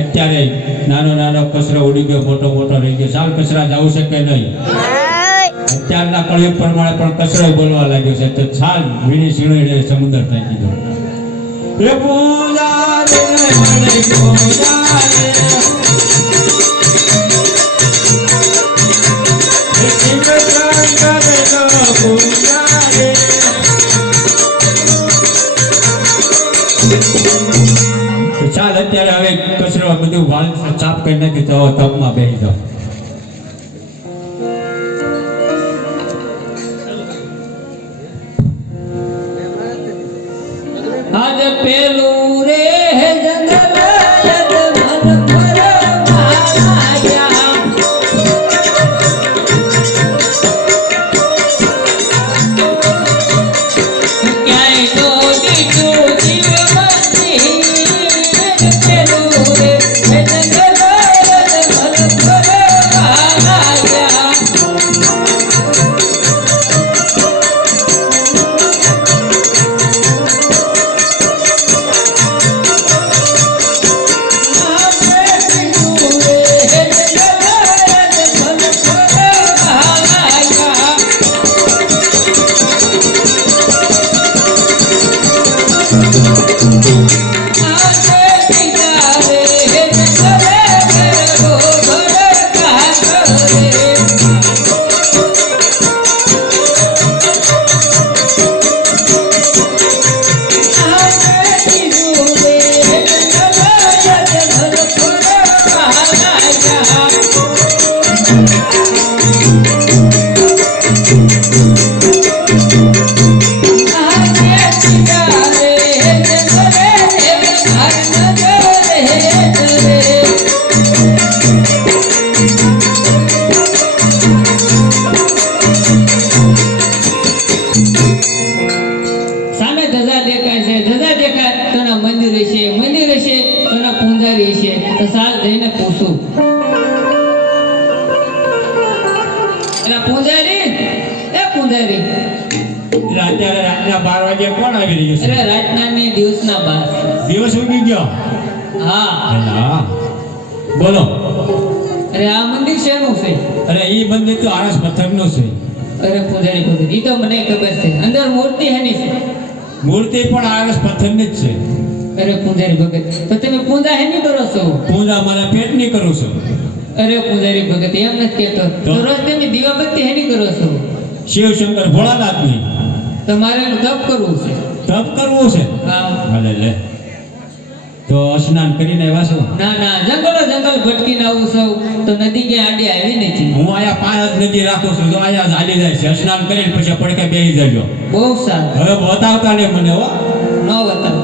અત્યારે નાનો નાનો કચરો ઉડી ગયો, મોટો મોટો રહી ગયો. ચાલ કચરા જવું છે કે નહીં? અત્યારના કળિયુગ પ્રમાણે પણ કચરો બોલવા લાગ્યો છે. તો ચાલ વીણી સીણીને સમુદ્ર થઈ ગયો. ચાલ અત્યારે હવે કચરો બધું વાળ સાફ કરી નાખ્યું તો તપમાં બેસી જાઓ. આજ પેલું રે જંગલ અત્યારે રાતના 12 વાગે કોણ આવી રહ્યું છે? અરે રાતના ને દિવસના 12. દિવસ ઉગી ગયો. હા બોલો. અરે આ મંદિર શેનું છે? અરે ઈ મંદિર તો આરસ પથ્થરનું છે. અરે પૂજારી પૂજારી ઈ તો મને ખબર છે. અંદર મૂર્તિ હેની છે? મૂર્તિ પણ આરસ પથ્થરની જ છે. અરે પૂજારી ભગત તો તમે પૂજા હેની કરો છો? પૂજા મારા પેટની કરું છું. અરે પૂજારી ભગત એમ નથી કહેતો. તો રોજ તમે દીવાબત્તી હેની કરો છો? શિવ શંકર ભોળાનાથની. તમારે તપ કરવું છે. તપ કરવું છે? હા. ભલે લે. તો સ્નાન કરીને આવ્યા છો? ના જંગલ ભટકીને આવું છું તો નદી કે આડી આવી નથી. હું આયા પાંચ નદી રાખું છું તો આયા હાલી જાય છે. સ્નાન કરીને પછી પડકે બેસી જજો. બહુ સારું. હવે બતાવતા ને મને હો. ન બતાવ.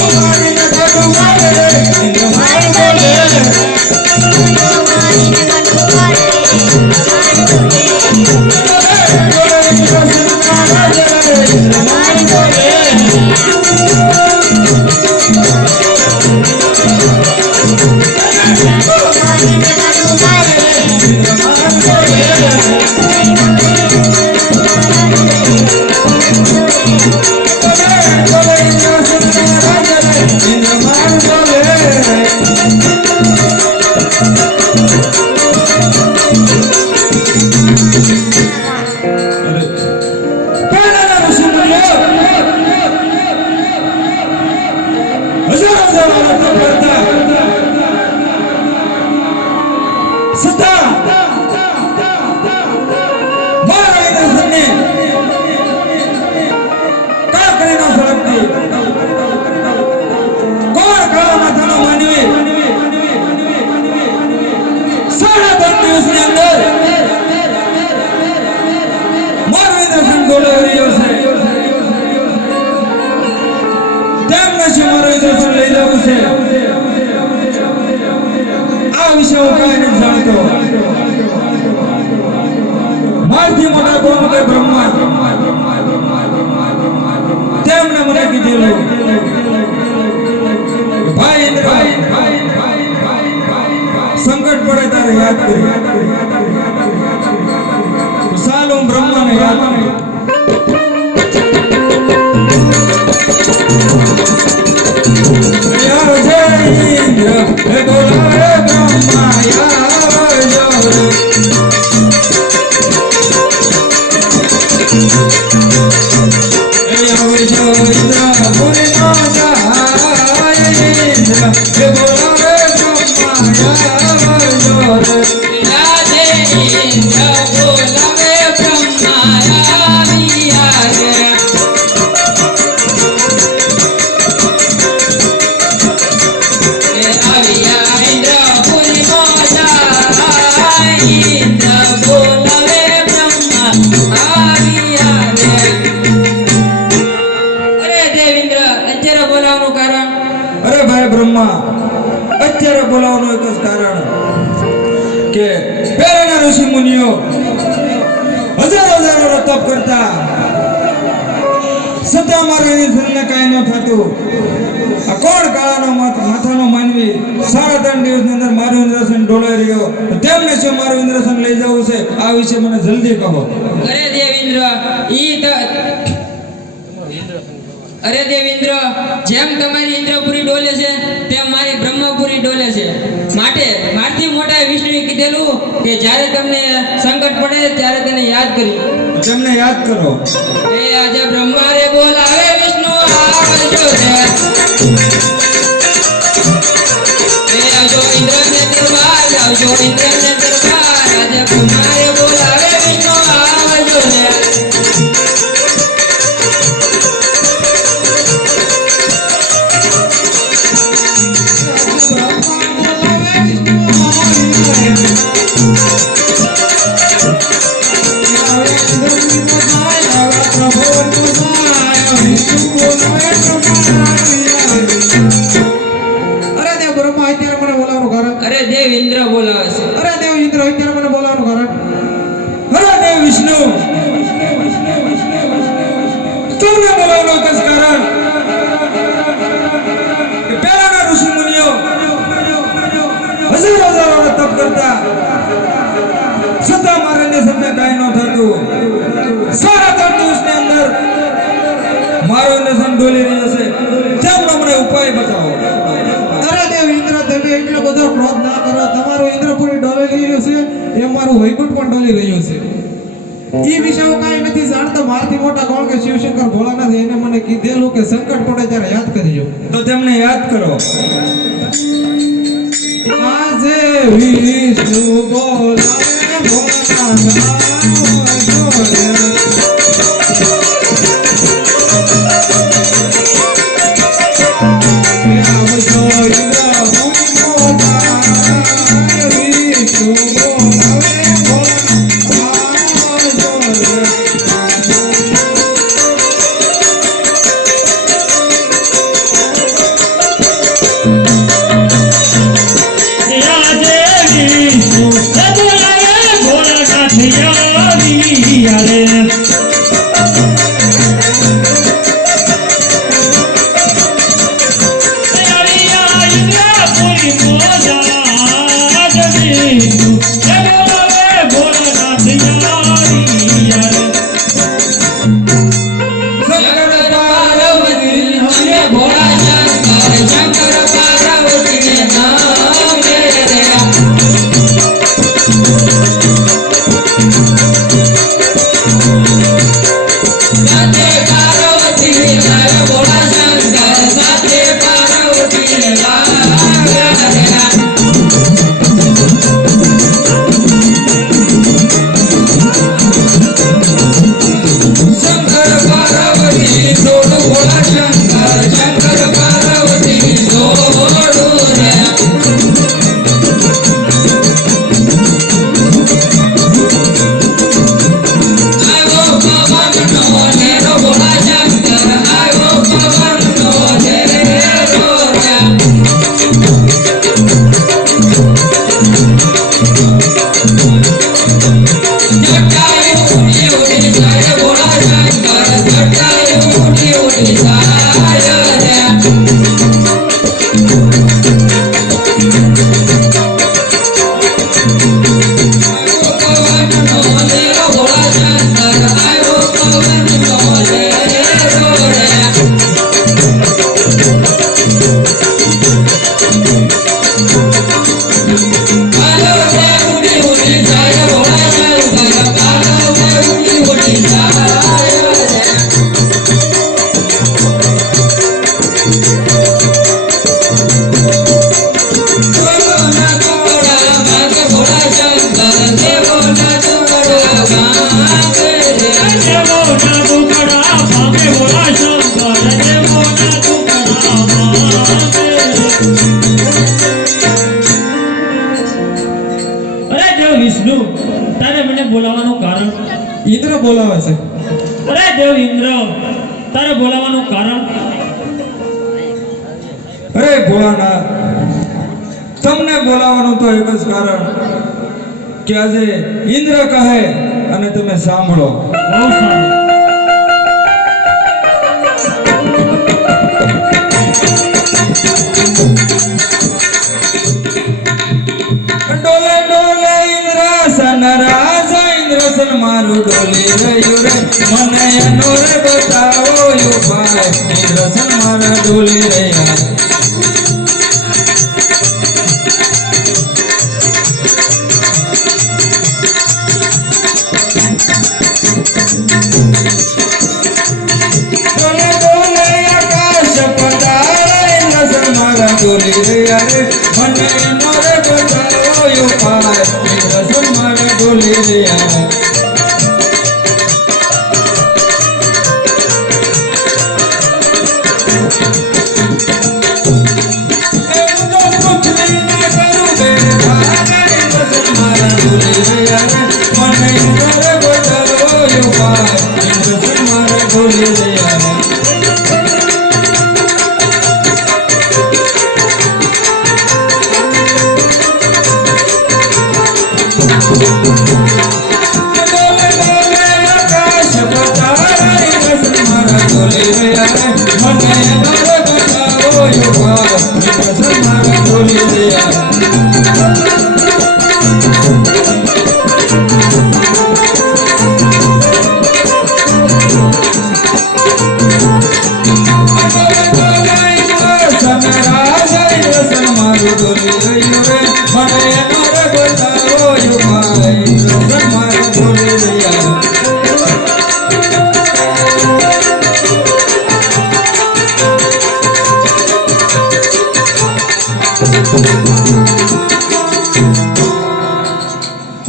મારીને ગઢું મારે ઇન્દ્રમાન બોલે મારથી મોટા કોણ કે બ્રહ્મા તેમણે મને કીધેલું ભાઈ ઇન્દ્ર સંકટ પડે તારે યાદ કરી તો સાલ હું બ્રહ્માને યાદ કરી ઇન્દ્ર હે બોલાવે બ્રહ્મા આવજો રે હે આવજો ઇન્દ્ર બોલે નો જાય ઇન્દ્ર હે બોલાવે બ્રહ્મા આવજો રે રાધે ઇન્દ્ર બોલાવે બ્રહ્મા આવ્યા રે અત્યારે બોલાવવાનું એક જ કારણ કે પહેલાના ઋષિ મુનિઓ હજારો તપ કરતા છતાં મારા નિધનને કાંઈ ન થતું આ કોણ કાળાનો માથાનો માનવી 3.5 દિવસની અંદર મારું ઇન્દ્રસન ડોલાઈ રહ્યો તો તેમને શું મારું ઇન્દ્રસન લઈ જવું છે આ વિશે મને જલ્દી કહો. અરે દેવેન્દ્ર અરે દેવેન્દ્ર જેમ તમારી ઇન્દ્રપુરી ડોલે છે તેમ મારી બ્રહ્મપુરી ડોલે છે માટે મારથી મોટા વિષ્ણુએ કીધેલું કે જ્યારે તમને સંકટ પડે ત્યારે તેને યાદ કરી તેમને યાદ કરો. એ આજે બ્રહ્મા રે બોલાવે વિષ્ણુ આવજો રે એ આવજો ઇન્દ્રને દરબાર આવજો ઇન્દ્રને દરબાર આજે બ્રહ્મા રે બોલાવે વિષ્ણુ આવજો રે અરે દેવ ઇન્દ્ર બોલાવે છે. અરે દેવ ઇન્દ્ર અત્યારે મને બોલાવવાનું કારણ અરે દેવ વિષ્ણુ તમને બોલાવવાનું એક જ કારણ કે પહેલાના ઋષિ મુનિઓ હજારો તપ કરતા છતાં મારા નિધનને કાંઈ ન થતું 3.5 દિવસની અંદર મારું નિધન ડોલી રહ્યો છે તેમનો મને ઉપાય બતાવો. અરે દેવ ઇન્દ્ર તમે એટલો બધો ક્રોધ ના કરો તમારું ઇન્દ્રપુરી ડોલી રહ્યું છે એ મારું વૈકુંઠ પણ ડોલી રહ્યું છે એ વિશે હું કાંઈ નથી જાણતો મારથી મોટા કોણ કે શિવશંકર ભોળાનાથ એને મને કીધેલું કે સંકટ પડે ત્યારે યાદ કરજો તો તેમને યાદ કરો. આજે વિષ્ણુ બોલાવે ભોળાનાથ આવજો રે ઇન્દ્ર બોલાવે છે. અરે દેવ ઇન્દ્ર, તારે બોલાવાનું કારણ? અરે ભોળાનાથ, તમને બોલાવવાનું તો એક જ કારણ કે આજે ઇન્દ્ર કહે અને તમે સાંભળો. બહુ સારું. ડોલે ડોલે ઇન્દ્રાસન રાજા, ઇન્દ્રાસન મારું ડોલી રહ્યું રે, મને એનો રે બતાવો ઉપાય, ઇન્દ્રાસન મારા ડોલી રહ્યા. ડોલે ડોલે આકાશ પતાળે, ઇન્દ્રાસન મારા ડોલી રહ્યા રે, મને એનો રે બતાવો ઉપાય, ઇન્દ્રાસન મારા ડોલી રહ્યા.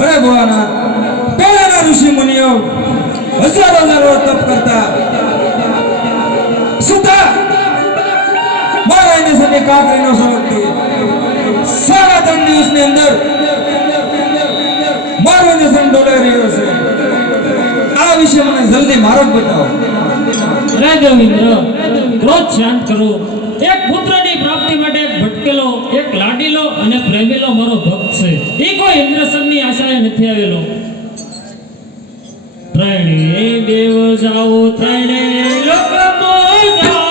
અરે ભોળાનાથ, પહેલાના ઋષિ મુનિઓ હજારો હજારો તપ કરતા છતાં મારા ઇન્દ્રસનની કાંકરીનો શોખથી 3.5 દિવસની અંદર મારું ઇન્દ્રસન ડોલે રહ્યો છે. આ વિશે મને જલ્દી મારો જ બતાવો. અરે દેવ ઇન્દ્ર, ક્રોધ શાંત કરો. એક પુત્રની પ્રાપ્તિ માટે ભટકેલો એક લાડીલો અને પ્રેમીલો મારો ભક્ત છે. એ કોઈ ઇન્દ્રસનની આશાએ નથી આવેલો. ત્રણે દેવ જાઓ, ત્રણે લોકમો જાઓ.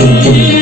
રે